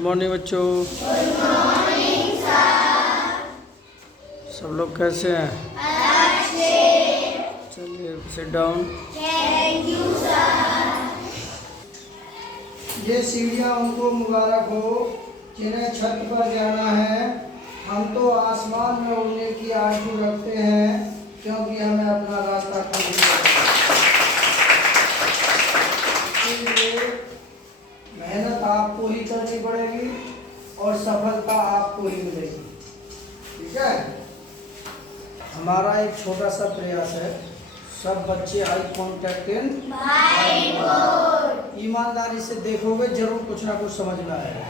Morning बच्चों। Good morning sir. सब लोग कैसे हैं? अच्छे। चलिए sit down. Thank you sir. ये सीढ़ियाँ उनको मुबारक हो जिन्हें छत पर जाना है। हम तो आसमान में उड़ने की आरज़ू रखते हैं क्योंकि हमें अपना रास्ता खुद ही पता है। इसलिए मेहनत आपको ही करनी पड़ेगी और सफलता आपको ही मिलेगी। ठीक है। हमारा एक छोटा सा प्रयास है, सब बच्चे आई कॉन्टैक्ट इन ईमानदारी से देखोगे जरूर कुछ ना कुछ समझ में आएगा।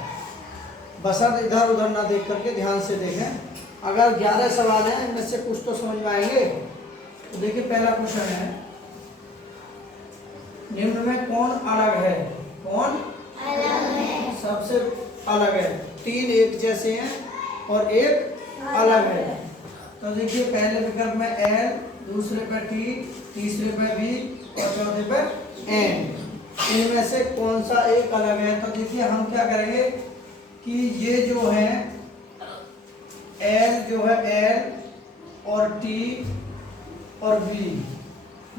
बशर्ते इधर उधर ना देख करके ध्यान से देखें। अगर 11 सवाल हैं इनमें से कुछ तो समझ में आएंगे। तो देखिए पहला क्वेश्चन है, निम्न में कौन अलग है? कौन अलग है? सबसे अलग है। 3 एक जैसे हैं और एक अलग है। तो देखिए पहले विकल्प में एल, दूसरे पे टी, तीसरे पे बी और चौथे पे एन। इनमें से कौन सा एक अलग है? तो देखिए हम क्या करेंगे कि ये जो है एल जो है एल और टी और बी,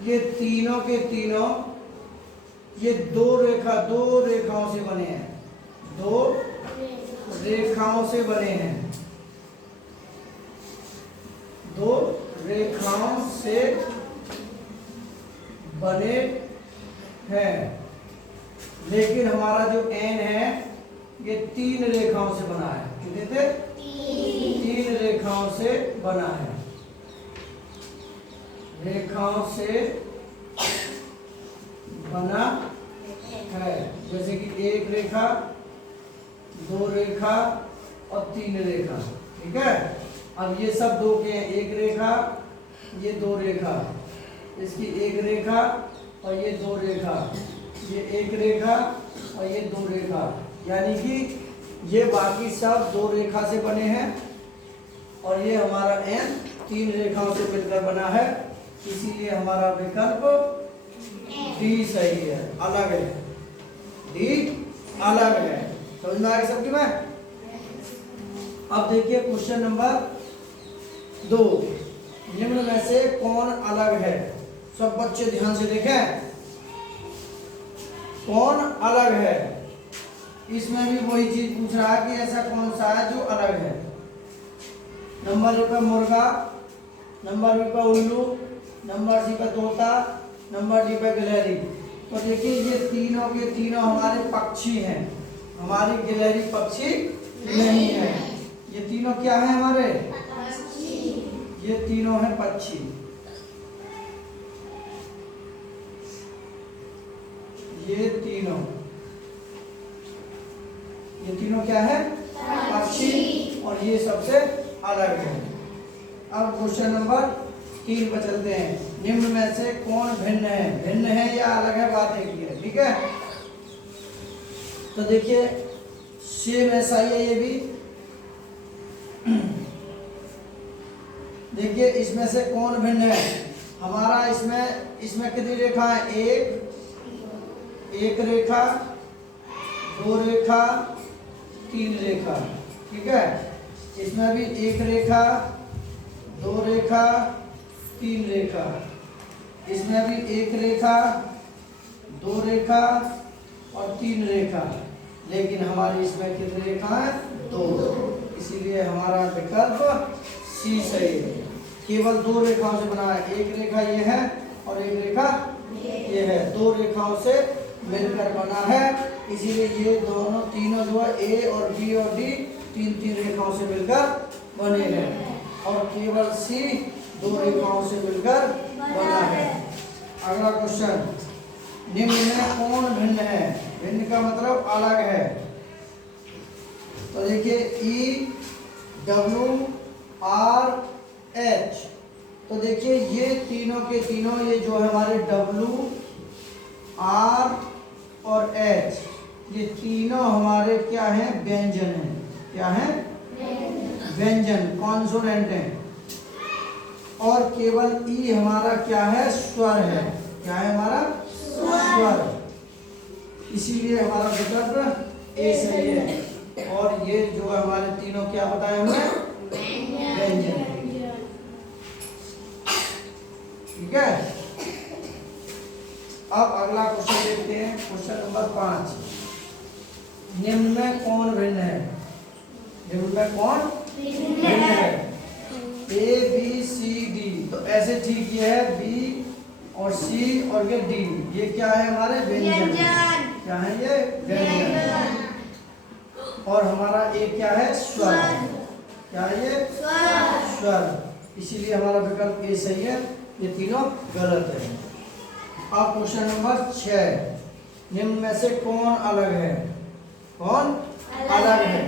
ये तीनों के तीनों ये दो रेखाओं से बने हैं। 2 रेखाओं से बने हैं। 2 रेखाओं से बने हैं। लेकिन हमारा जो एन है ये 3 रेखाओं से बना है। कितने थे? 3 रेखाओं से बना है। रेखाओं से बना है, जैसे कि 1 रेखा, 2 रेखा और 3 रेखा। ठीक है। अब ये सब 2 के हैं, 1 रेखा, ये 2 रेखा, इसकी 1 रेखा और ये 2 रेखा, ये 1 रेखा और ये 2 रेखा, यानी कि ये बाकी सब 2 रेखा से बने हैं और ये हमारा एन 3 रेखाओं से मिलकर बना है। इसीलिए हमारा विकल्प डी सही है, अलग है। डी अलग है। समझ में आ गई सबकी बात? अब देखिए क्वेश्चन नंबर 2, निम्न में से कौन अलग है? सब बच्चे ध्यान से देखें, कौन अलग है? इसमें भी वही चीज पूछ रहा है कि ऐसा कौन सा है जो अलग है। नंबर ए पर मुर्गा, नंबर बी पर उल्लू, नंबर सी पर तोता, नंबर डी पर गिलहरी। तो देखिए ये तीनों के तीनों हमारे पक्षी हैं। हमारी गिलहरी पक्षी नहीं है। ये तीनों क्या है हमारे? ये तीनों हैं पक्षी। ये तीनों क्या है? पक्षी। और ये सबसे अलग है। अब क्वेश्चन नंबर 3 पर चलते हैं। निम्न में से कौन भिन्न है? भिन्न है या अलग है, बात एक ही है। ठीक है। तो देखिए सेम ऐसा ही है ये भी। देखिए इसमें से कौन भिन्न है? हमारा इसमें कितनी रेखा है? एक रेखा, 2 रेखा, 3 रेखा। ठीक है। इसमें भी 1 रेखा, 2 रेखा, 3 रेखा। इसमें भी 1 रेखा, 2 रेखा और 3 रेखा। लेकिन हमारी इसमें कितनी रेखा है? 2। इसीलिए हमारा विकल्प सी सही है। केवल 2 रेखाओं से बना है। 1 रेखा ये है और 1 रेखा ये है। 2 रेखाओं से मिलकर बना है। इसीलिए ये दोनों तीनों जो है ए और बी और डी 3 रेखाओं से मिलकर बने हैं। और केवल सी 2 रेखाओं से मिलकर बना है। अगला क्वेश्चन, निम्न में कौन भिन्न है? भिन्न का मतलब अलग है। तो देखिए ई, डब्ल्यू, आर, एच। तो देखिए ये तीनों के तीनों ये जो है हमारे डब्ल्यू, आर और एच, ये तीनों हमारे क्या हैं? व्यंजन हैं। क्या है? व्यंजन, कॉन्सोनेंट हैं। और केवल ई हमारा क्या है? स्वर है। क्या है हमारा? स्वर। इसीलिए हमारा विकल्प ए सही है। ये जो हमारे तीनों क्या बताए हमने, व्यंजन है। ठीक है, अब अगला क्वेश्चन देखते हैं, क्वेश्चन नंबर 5। निम्न में कौन भिन्न है? निम्न में कौन भिन्न है? ए बी सी डी, तो ऐसे ठीक ये है बी और सी और ये डी, ये क्या है हमारे व्यंजन। क्या है ये? व्यंजन। और हमारा ए क्या है? स्वर। क्या है ये? स्वर। इसीलिए हमारा विकल्प ए सही है, ये तीनों गलत है। अब क्वेश्चन नंबर 6, निम्न में से कौन अलग है? कौन अलग है?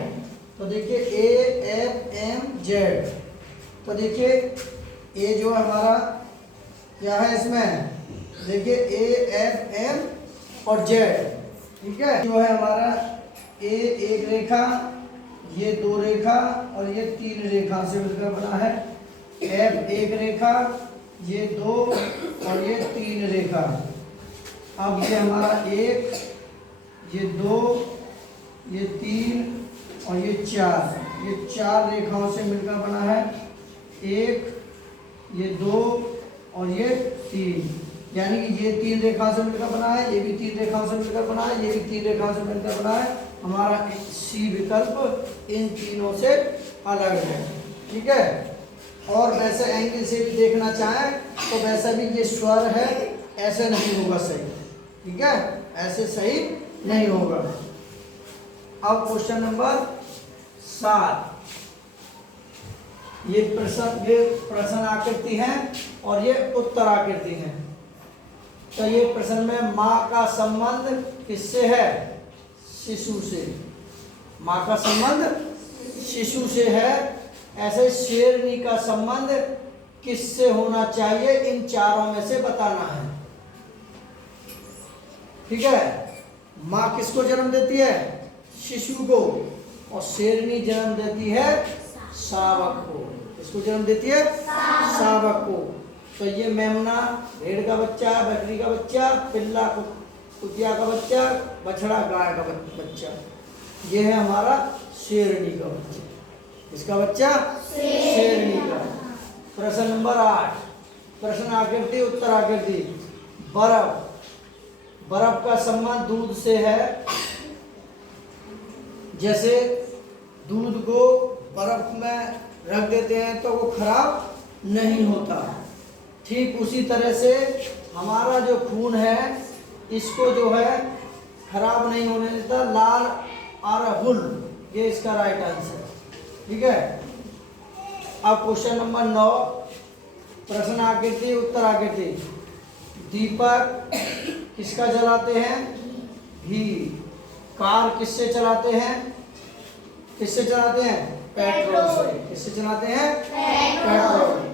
तो देखिए ए एफ एम जेड, तो देखिए ए जो हमारा क्या है इसमें, देखिए ए एफ एम और जेड। ठीक है, जो है हमारा ए एक रेखा, ये दो रेखा और ये तीन रेखा से मिलकर बना है। एफ एक रेखा, ये दो और ये तीन रेखा। अब ये हमारा एक, ये दो, ये तीन और ये चार, ये चार रेखाओं से मिलकर बना है। एक, ये दो और ये तीन, यानी कि ये तीन रेखाओं से मिलकर बना है, ये भी तीन रेखाओं से मिलकर बना है, ये भी तीन रेखाओं से मिलकर बना है। हमारा सी विकल्प इन तीनों से अलग है। ठीक है, और वैसे एंगल से भी देखना चाहें तो वैसा भी ये स्वर है, ऐसे नहीं होगा सही। ठीक है, ऐसे सही नहीं होगा। अब क्वेश्चन नंबर 7, ये प्रश्न आकृति है और ये उत्तर आकृति है। तो ये प्रश्न में माँ का संबंध किससे है? शिशु से। माँ का संबंध शिशु से है। ऐसे शेरनी का संबंध किससे होना चाहिए? इन चारों में से बताना है। ठीक है, माँ किसको जन्म देती है? शिशु को, और शेरनी जन्म देती है शावक को। किसको जन्म देती है? शावक को। तो ये मेमना भेड़ का बच्चा, बकरी का बच्चा, पिल्ला कुतिया का बच्चा, बछड़ा गाय का बच्चा, ये है हमारा शेरनी का बच्चा। इसका बच्चा शेरनी का। प्रश्न नंबर 8, प्रश्न आकृति उत्तर आकृति। बर्फ, बर्फ का संबंध दूध से है। जैसे दूध को बर्फ में रख देते हैं तो वो खराब नहीं होता, ठीक उसी तरह से हमारा जो खून है इसको जो है खराब नहीं होने देता। लाल अरहुल, ये इसका राइट आंसर। ठीक है, अब क्वेश्चन नंबर 9, प्रश्न आकृति उत्तर आकृति। दीपक किसका जलाते हैं? घी। कार किससे चलाते हैं? किससे चलाते हैं? पेट्रोल से। किससे चलाते हैं? पेट्रोल।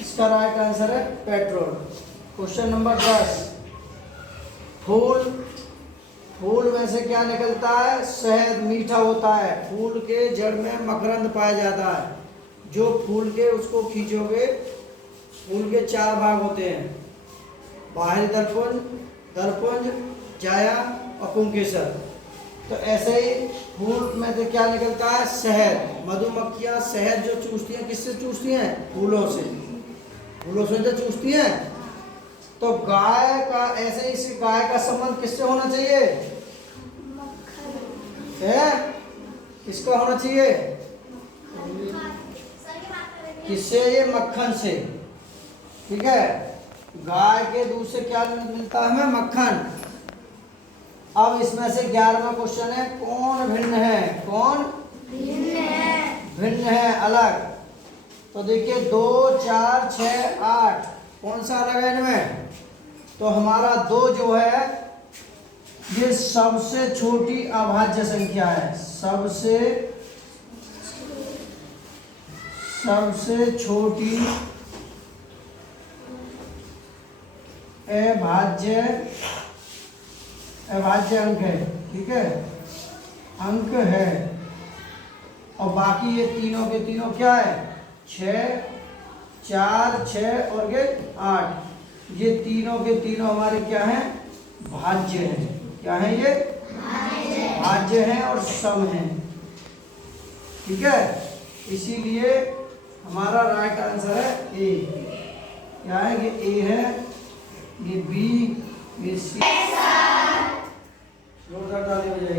इसका राइट आंसर है पेट्रोल। क्वेश्चन नंबर 10, फूल, फूल में से क्या निकलता है? शहद मीठा होता है। फूल के जड़ में मकरंद पाया जाता है। जो फूल के उसको खींचोगे, फूल के 4 भाग होते हैं, बाहरी दलपुंज, दलपुंज, जाया और पुंकेसर। तो ऐसे ही फूल में से क्या निकलता है? शहद। मधुमक्खियां शहद जो चूसती हैं, किससे चूसती हैं? फूलों से। फूलों से जो चूसती हैं। तो गाय का ऐसे ही, इस गाय का संबंध किससे होना चाहिए? किसका होना चाहिए? किससे? ये मक्खन से। ठीक है, गाय के दूध से क्या मिलता है हमें? मक्खन। अब इसमें से 11वां क्वेश्चन है, कौन भिन्न है? कौन भिन्न है? भिन्न है, अलग। तो देखिए 2, 4, 6, 8, कौन सा अलग है इनमें? तो हमारा 2 जो है ये सबसे छोटी अभाज्य संख्या है। सबसे छोटी अभाज्य अंक है। ठीक है, अंक है। और बाकी ये तीनों के तीनों क्या है? 6, 4, 6 और ये 8, ये तीनों के तीनों हमारे क्या हैं? भाज्य हैं। क्या है ये? भाज्य हैं और सम हैं। ठीक है, इसीलिए हमारा राइट आंसर है ए। क्या है? ये ए है, ये बी, ये सी। जोरदार ताली बजाइए।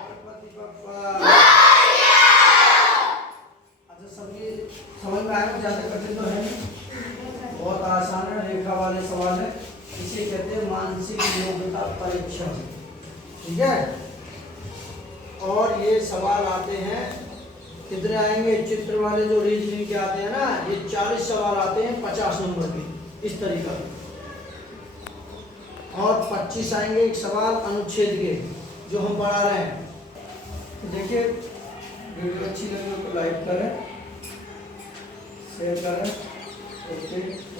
गणपति बप्पा। अच्छा, सभी समझ में आया? ज्यादा कठिन तो है नहीं, बहुत आसान है, रेखा वाले सवाल है। इसे कहते हैं मानसिक योग्यता परीक्षण। ठीक है, और ये सवाल आते हैं, कितने आएंगे? चित्र वाले जो रीजनिंग के आते हैं ना, ये 40 सवाल आते हैं 50 नंबर के, इस तरीका। और 25 आएंगे एक सवाल अनुच्छेद के, जो हम पढ़ा रहे हैं। देखिए, वीडियो अच्छी लगे तो लाइक करें, शेयर करें। ओके।